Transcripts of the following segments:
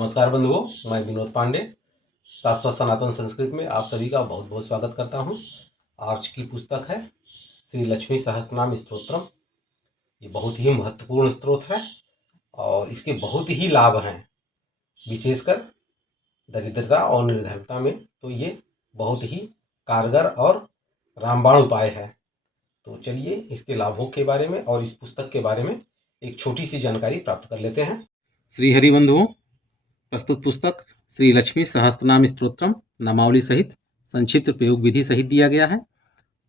नमस्कार बंधुओं, मैं विनोद पांडे शाश्वत सनातन संस्कृत में आप सभी का बहुत बहुत स्वागत करता हूं। आज की पुस्तक है श्री लक्ष्मी सहस्त्रनाम स्तोत्रम। ये बहुत ही महत्वपूर्ण स्तोत्र है और इसके बहुत ही लाभ हैं, विशेषकर दरिद्रता और निर्धनता में तो ये बहुत ही कारगर और रामबाण उपाय है। तो चलिए इसके लाभों के बारे में और इस पुस्तक के बारे में एक छोटी सी जानकारी प्राप्त कर लेते हैं। श्री हरि बंधुओं, प्रस्तुत पुस्तक श्री लक्ष्मी सहस्त्रनाम स्तोत्रम नामावली सहित संक्षिप्त प्रयोग विधि सहित दिया गया है।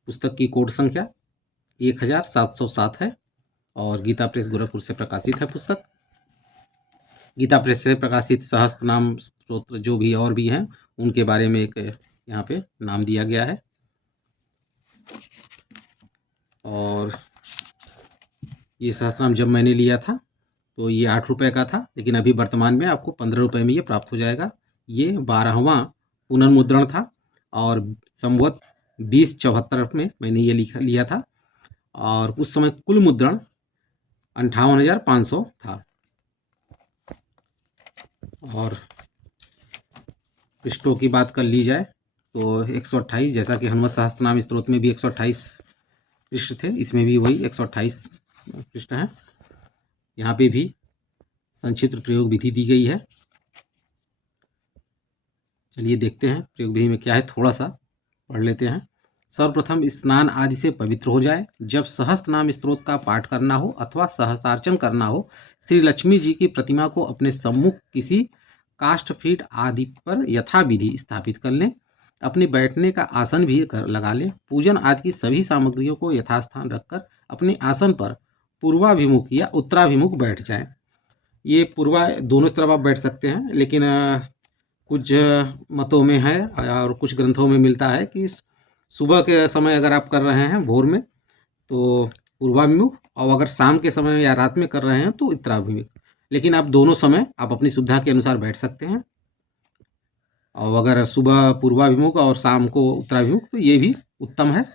पुस्तक की कोड संख्या 1707 है और गीता प्रेस गोरखपुर से प्रकाशित है। पुस्तक गीता प्रेस से प्रकाशित सहस्त्रनाम स्तोत्र जो भी और भी हैं उनके बारे में एक यहाँ पे नाम दिया गया है। और ये सहस्त्रनाम जब मैंने लिया था तो ये 8 रुपये का था, लेकिन अभी वर्तमान में आपको 15 रुपये में ये प्राप्त हो जाएगा। ये 12वां पुनर्मुद्रण था और संवत 2074 में मैंने ये लिया था और उस समय कुल मुद्रण 58,500 था। और पृष्ठों की बात कर ली जाए तो 128, जैसा कि हनुमत सहस्त्रनाम स्तोत्र में भी 128 पृष्ठ थे, इसमें भी वही 128 पृष्ठ हैं। यहाँ पे भी संक्षिप्त प्रयोग विधि दी गई है। चलिए देखते हैं प्रयोग विधि में क्या है, थोड़ा सा पढ़ लेते हैं। सर्वप्रथम स्नान आदि से पवित्र हो जाए। जब सहस्त्र नाम स्तोत्र का पाठ करना हो अथवा सहस्त्रार्चन करना हो, श्री लक्ष्मी जी की प्रतिमा को अपने सम्मुख किसी काष्ठ फीट आदि पर यथाविधि स्थापित कर लें। अपने बैठने का आसन भी लगा लें। पूजन आदि की सभी सामग्रियों को यथास्थान रखकर अपने आसन पर पूर्वाभिमुख या उत्तराभिमुख बैठ जाएं। ये पूर्वा दोनों तरफ आप बैठ सकते हैं, लेकिन कुछ मतों में है और कुछ ग्रंथों में मिलता है कि सुबह के समय अगर आप कर रहे हैं भोर में तो पूर्वाभिमुख, और अगर शाम के समय या रात में कर रहे हैं तो उत्तराभिमुख। लेकिन आप दोनों समय आप अपनी सुविधा के अनुसार बैठ सकते हैं। और अगर सुबह पूर्वाभिमुख और शाम को उत्तराभिमुख तो ये भी उत्तम है।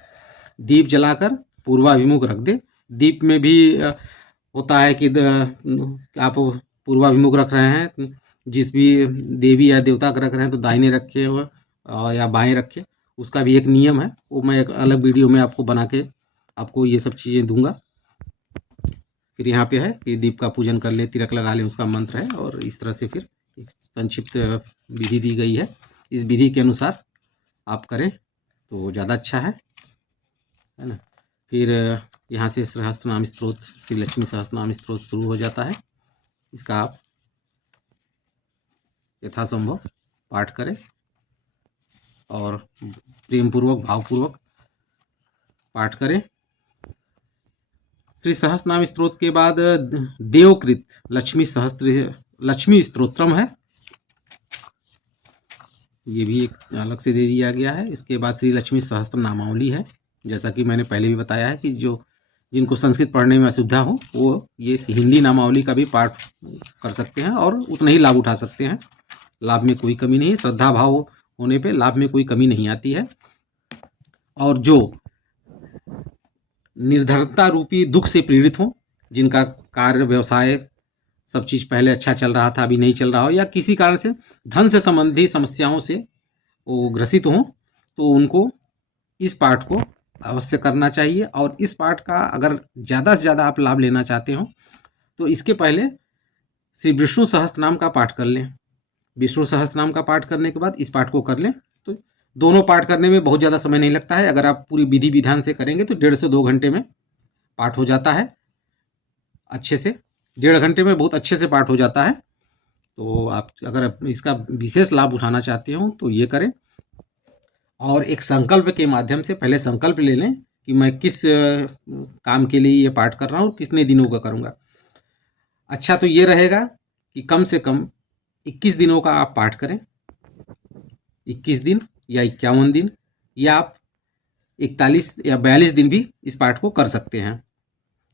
दीप जलाकर पूर्वाभिमुख रख दे। दीप में भी होता है कि आप पूर्वाभिमुख रख रहे हैं, जिस भी देवी या देवता का रख रहे हैं तो दाहिने रखे या बाएं रखे, उसका भी एक नियम है। वो मैं एक अलग वीडियो में आपको बना के आपको ये सब चीज़ें दूंगा। फिर यहाँ पे है कि दीप का पूजन कर ले, तिलक लगा ले, उसका मंत्र है। और इस तरह से फिर संक्षिप्त विधि दी गई है। इस विधि के अनुसार आप करें तो ज़्यादा अच्छा है ना। फिर यहाँ से सहस्त्रनाम स्तोत्र, श्री लक्ष्मी सहस्त्रनाम स्तोत्र शुरू हो जाता है। इसका आप यथासंभव पाठ करें और प्रेम पूर्वक भावपूर्वक पाठ करें। श्री सहस्त्रनाम स्तोत्र के बाद देवकृत लक्ष्मी स्तोत्रम है, ये भी एक अलग से दे दिया गया है। इसके बाद श्री लक्ष्मी सहस्त्र नामावली है। जैसा कि मैंने पहले भी बताया है कि जिनको संस्कृत पढ़ने में असुविधा हो वो ये हिंदी नामावली का भी पाठ कर सकते हैं और उतना ही लाभ उठा सकते हैं। लाभ में कोई कमी नहीं है। श्रद्धा भाव होने पे लाभ में कोई कमी नहीं आती है। और जो निर्धनता रूपी दुख से पीड़ित हो, जिनका कार्य व्यवसाय सब चीज़ पहले अच्छा चल रहा था अभी नहीं चल रहा हो, या किसी कारण से धन से संबंधी समस्याओं से वो ग्रसित हों, तो उनको इस पाठ को अवश्य करना चाहिए। और इस पाठ का अगर ज़्यादा से ज़्यादा आप लाभ लेना चाहते हो तो इसके पहले श्री विष्णु सहस्त्रनाम का पाठ कर लें। विष्णु सहस्त्रनाम का पाठ करने के बाद इस पाठ को कर लें तो दोनों पाठ करने में बहुत ज़्यादा समय नहीं लगता है। अगर आप पूरी विधि विधान से करेंगे तो 1.5 से 2 घंटे में पाठ हो जाता है। अच्छे से 1.5 घंटे में बहुत अच्छे से पाठ हो जाता है। तो आप अगर इसका विशेष लाभ उठाना चाहते हो तो ये करें। और एक संकल्प के माध्यम से पहले संकल्प ले लें कि मैं किस काम के लिए ये पाठ कर रहा हूँ, कितने दिनों का करूँगा। अच्छा तो ये रहेगा कि कम से कम 21 दिनों का आप पाठ करें। 21 दिन या 51 दिन, या आप 41 या 42 दिन भी इस पाठ को कर सकते हैं,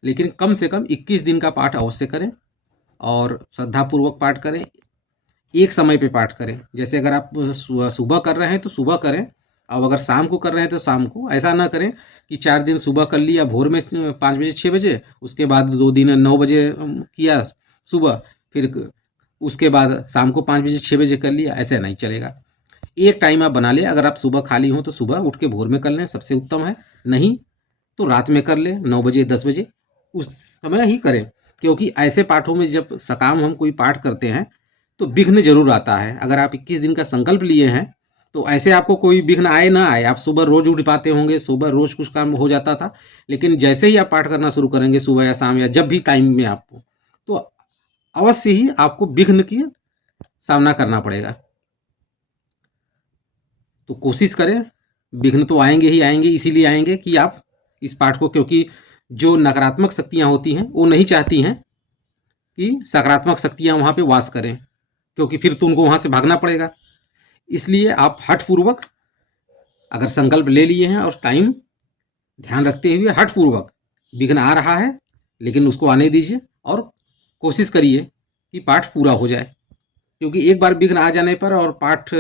लेकिन कम से कम 21 दिन का पाठ अवश्य करें और श्रद्धापूर्वक पाठ करें। एक समय पे पाठ करें। जैसे अगर आप सुबह कर रहे हैं तो सुबह करें, और अगर शाम को कर रहे हैं तो शाम को। ऐसा ना करें कि 4 दिन सुबह कर लिया भोर में 5 बजे 6 बजे, उसके बाद 2 दिन 9 बजे किया सुबह, फिर उसके बाद शाम को 5 बजे 6 बजे कर लिया, ऐसे नहीं चलेगा। एक टाइम आप बना लें, अगर आप सुबह खाली हो तो सुबह उठ के भोर में कर लें, सबसे उत्तम है। नहीं तो रात में कर लें, 9 बजे 10 बजे उस समय ही करें, क्योंकि ऐसे पाठों में जब सकाम हम कोई पाठ करते हैं तो विघ्न जरूर आता है। अगर आप 21 दिन का संकल्प लिए हैं तो ऐसे आपको कोई विघ्न आए ना आए, आप सुबह रोज उठ पाते होंगे, सुबह रोज कुछ काम हो जाता था, लेकिन जैसे ही आप पाठ करना शुरू करेंगे सुबह या शाम या जब भी टाइम में आपको, तो अवश्य ही आपको विघ्न की सामना करना पड़ेगा। तो कोशिश करें, विघ्न तो आएंगे ही आएंगे, इसीलिए आएंगे कि आप इस पाठ को, क्योंकि जो नकारात्मक शक्तियां होती हैं वो नहीं चाहती हैं कि सकारात्मक शक्तियां वहां पे वास करें, क्योंकि फिर तो उनको वहां से भागना पड़ेगा। इसलिए आप हठपूर्वक अगर संकल्प ले लिए हैं और टाइम ध्यान रखते हुए हठपूर्वक, विघ्न आ रहा है लेकिन उसको आने दीजिए और कोशिश करिए कि पाठ पूरा हो जाए, क्योंकि एक बार विघ्न आ जाने पर और पाठ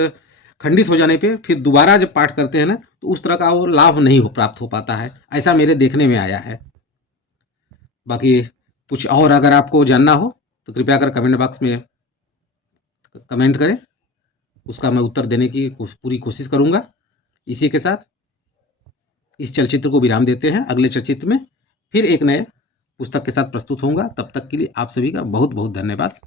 खंडित हो जाने पे फिर दोबारा जब पाठ करते हैं ना तो उस तरह का वो लाभ नहीं प्राप्त हो पाता है, ऐसा मेरे देखने में आया है। बाकी कुछ और अगर आपको जानना हो तो कृपया कर कमेंट बॉक्स में कमेंट करें, उसका मैं उत्तर देने की पूरी कोशिश करूँगा। इसी के साथ इस चलचित्र को विराम देते हैं, अगले चलचित्र में फिर एक नए पुस्तक के साथ प्रस्तुत होऊंगा। तब तक के लिए आप सभी का बहुत बहुत धन्यवाद।